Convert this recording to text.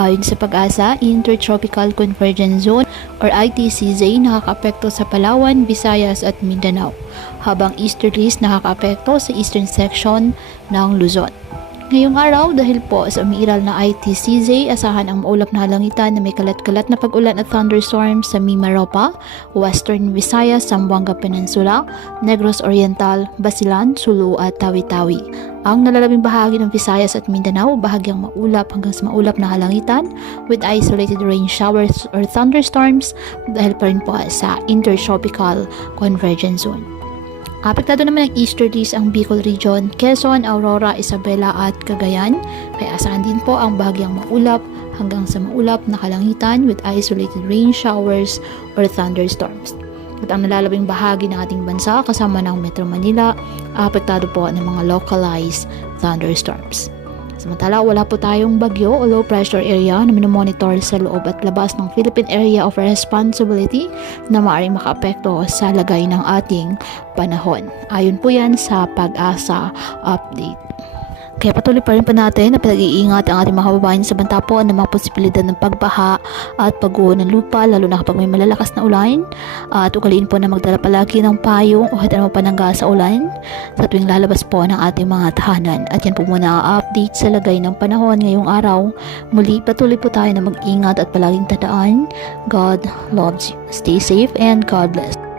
Ayon sa Pag-asa, Intertropical Convergence Zone or ITCZ nakakaapekto sa Palawan, Visayas at Mindanao, habang easterlies nakakaapekto sa eastern section ng Luzon. Ngayong araw, dahil po sa umiiral na ITCZ, asahan ang maulap na halangitan na may kalat-kalat na pag-ulan at thunderstorms sa Mimaropa, Western Visayas, Zamboanga Peninsula, Negros Oriental, Basilan, Sulu at Tawi-Tawi. Ang nalalabing bahagi ng Visayas at Mindanao, bahagyang maulap hanggang sa maulap na halangitan with isolated rain showers or thunderstorms dahil pa rin po sa Intertropical Convergence Zone. Apektado naman ng easterlies ang Bicol Region, Quezon, Aurora, Isabela at Cagayan. Kaya asahan din po ang bahagyang maulap hanggang sa maulap na kalangitan with isolated rain showers or thunderstorms. At ang nalalabing bahagi ng ating bansa kasama ng Metro Manila, apektado po ng mga localized thunderstorms. Samantala, wala po tayong bagyo o low pressure area na minomonitor sa loob at labas ng Philippine Area of Responsibility na maaaring makaapekto sa lagay ng ating panahon. Ayon po yan sa Pag-asa update. Kaya patuloy pa rin po natin na pinag-iingat ang ating mga kababayan sa banta po ng mga posibilidad ng pagbaha at pagguho ng lupa, lalo na kapag may malalakas na ulan. At ugaliin po na magdala palagi ng payong o kahit anong panangga sa ulan sa tuwing lalabas po ng ating mga tahanan. At yan po muna ang update sa lagay ng panahon ngayong araw. Muli patuloy po tayo na mag-ingat at palaging tandaan, God loves you. Stay safe and God bless.